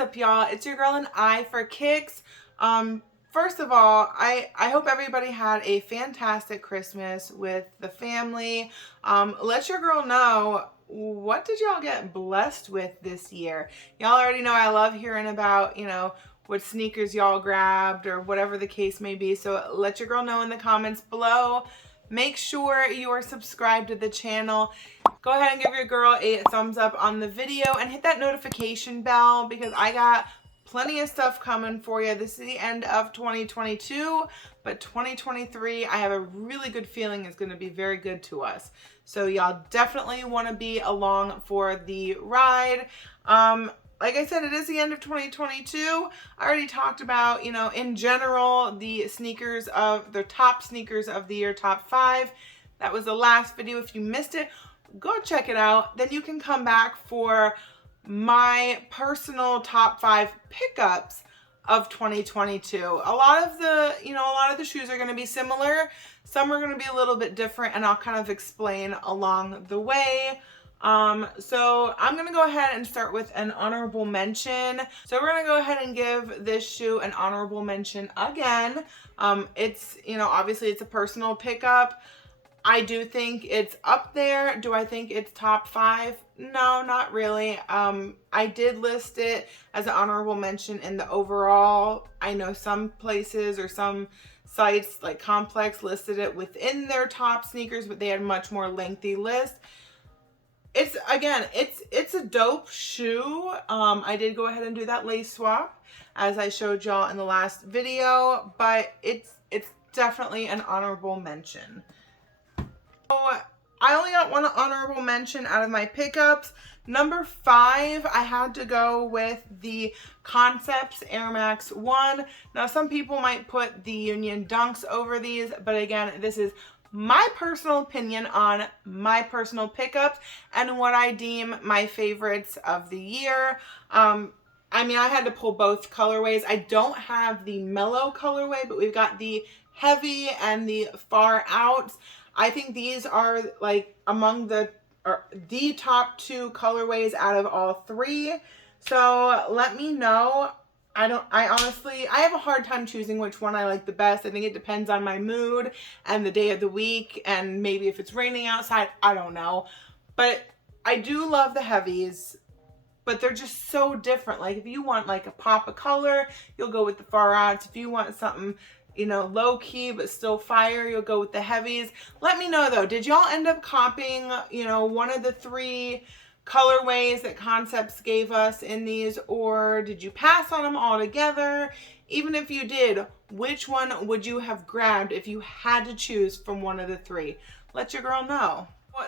up, y'all? It's your girl AnEyeIVKicks. First of all, I hope everybody had a fantastic Christmas with the family. Let your girl know, what did y'all get blessed with this year? Y'all already know I love hearing about, what sneakers y'all grabbed or whatever the case may be. So let your girl know in the comments below. Make sure you are subscribed to the channel. Go ahead and give your girl a thumbs up on the video and hit that notification bell because I got plenty of stuff coming for you. This is the end of 2022, but 2023, I have a really good feeling is going to be very good to us. So y'all definitely want to be along for the ride. Like I said, it is the end of 2022. I already talked about, in general, the top sneakers of the year, top 5. That was the last video. If you missed it, go check it out. Then you can come back for my personal top 5 pickups of 2022. A lot of the shoes are going to be similar. Some are going to be a little bit different, and I'll kind of explain along the way. So I'm going to go ahead and start with an honorable mention. So we're going to go ahead and give this shoe an honorable mention again. It's, obviously it's a personal pickup. I do think it's up there. Do I think it's top 5? No, not really. I did list it as an honorable mention in the overall. I know some places or some sites like Complex listed it within their top sneakers, but they had a much more lengthy list. It's a dope shoe. I did go ahead and do that lace swap as I showed y'all in the last video, but it's definitely an honorable mention. So I only got one honorable mention out of my pickups. Number 5, I had to go with the Concepts Air Max 1. Now some people might put the Union Dunks over these, but again, this is my personal opinion on my personal pickups and what I deem my favorites of the year. I had to pull both colorways. I don't have the mellow colorway, but we've got the heavy and the far outs. I think these are like among the top 2 colorways out of all 3. So let me know. I have a hard time choosing which one I like the best. I think it depends on my mood and the day of the week and maybe if it's raining outside, I don't know. But I do love the heavies, but they're just so different. Like if you want like a pop of color, you'll go with the far outs. If you want something, low key but still fire, you'll go with the heavies. Let me know though, did y'all end up copying, one of the 3 colorways that Concepts gave us in these, or did you pass on them altogether? Even if you did, which one would you have grabbed if you had to choose from one of the 3? Let your girl know.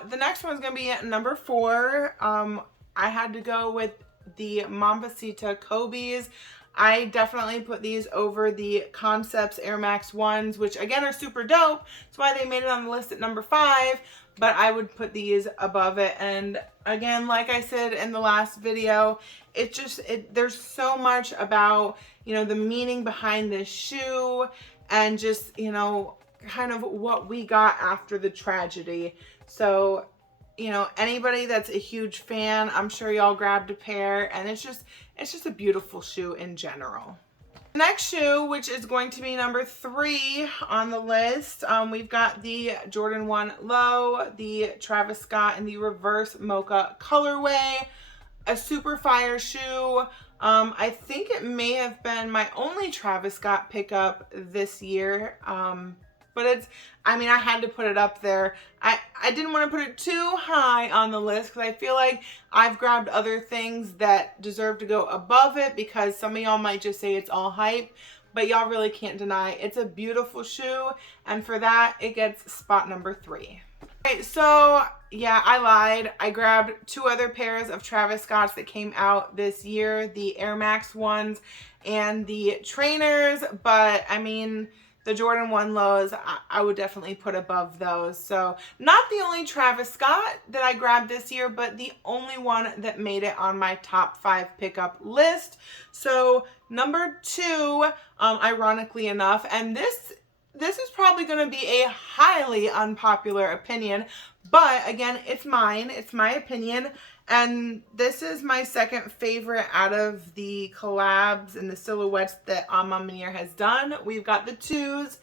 The next one's gonna be at number 4. I had to go with the Mambasita Kobe's. I definitely put these over the Concepts Air Max 1s, which again are super dope. That's why they made it on the list at number 5, but I would put these above it. And again, like I said in the last video, there's so much about, the meaning behind this shoe and just, kind of what we got after the tragedy. So, anybody that's a huge fan, I'm sure y'all grabbed a pair, and it's just a beautiful shoe in general. The next shoe, which is going to be number 3 on the list, we've got the Jordan 1 Low, the Travis Scott in the reverse mocha colorway, a super fire shoe. I think it may have been my only Travis Scott pickup this year. But I had to put it up there. I didn't want to put it too high on the list because I feel like I've grabbed other things that deserve to go above it because some of y'all might just say it's all hype, but y'all really can't deny it's a beautiful shoe, and for that, it gets spot number 3. Okay, so yeah, I lied. I grabbed 2 other pairs of Travis Scotts that came out this year, the Air Max 1s and the trainers, but the Jordan 1 Lows, I would definitely put above those. So not the only Travis Scott that I grabbed this year, but the only one that made it on my top 5 pickup list. So number 2, ironically enough, and this is probably going to be a highly unpopular opinion, but again, it's mine. It's my opinion. And this is my second favorite out of the collabs and the silhouettes that AnEyeIVKicks has done. We've got the twos.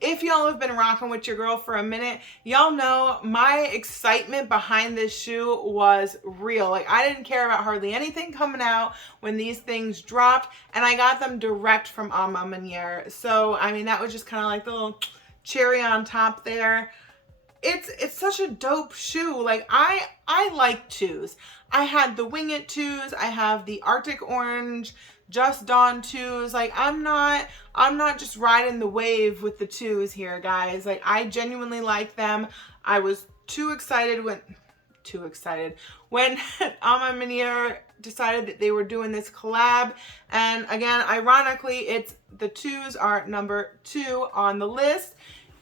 If y'all have been rocking with your girl for a minute, y'all know my excitement behind this shoe was real. Like, I didn't care about hardly anything coming out when these things dropped, and I got them direct from AnEyeIVKicks. So, I mean, that was just kind of like the little cherry on top there. It's such a dope shoe. Like, I like twos. I had the Wing It twos. I have the Arctic Orange Just Dawn twos. Like, I'm not just riding the wave with the twos here, guys. Like, I genuinely like them. I was too excited when AnEyeIVKicks decided that they were doing this collab. And again, ironically, the twos are number 2 on the list.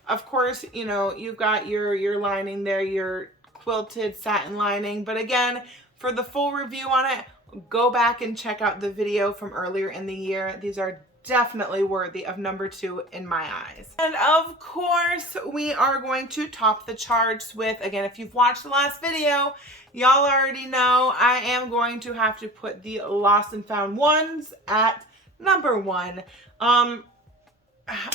Of course, you know, you've got your lining there, your quilted satin lining. But again, for the full review on it, go back and check out the video from earlier in the year. These are definitely worthy of number 2 in my eyes. And of course, we are going to top the charts with, again, if you've watched the last video, y'all already know I am going to have to put the Lost and Found ones at number 1.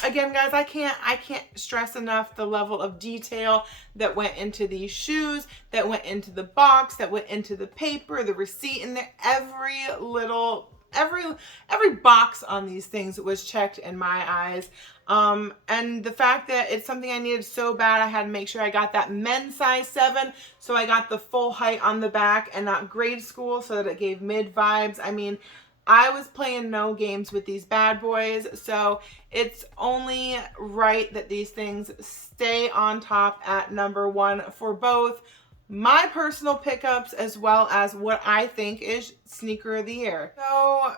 Again, guys, I can't stress enough the level of detail that went into these shoes, that went into the box, that went into the paper, the receipt, and every box on these things was checked in my eyes. And the fact that it's something I needed so bad, I had to make sure I got that men's size 7, so I got the full height on the back and not grade school, so that it gave mid vibes. I mean, I was playing no games with these bad boys, so it's only right that these things stay on top at number 1 for both my personal pickups as well as what I think is sneaker of the year. So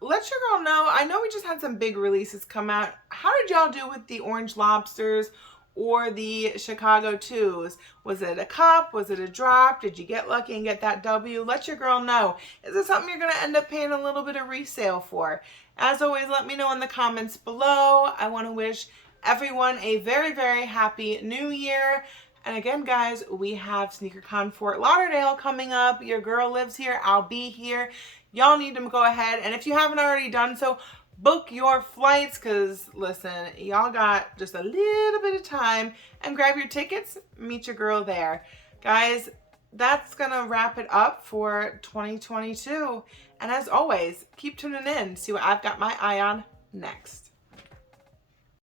let your girl know, I know we just had some big releases come out. How did y'all do with the Orange Lobsters or the Chicago 2s? Was it a cop? Was it a drop? Did you get lucky and get that W? Let your girl know. Is this something you're going to end up paying a little bit of resale for? As always, let me know in the comments below. I want to wish everyone a very, very happy new year. And again, guys, we have SneakerCon Fort Lauderdale coming up. Your girl lives here. I'll be here. Y'all need to go ahead, and if you haven't already done so, book your flights, because listen, y'all got just a little bit of time, and grab your tickets, meet your girl there. Guys, that's gonna wrap it up for 2022, and as always, keep tuning in, see what I've got my eye on next.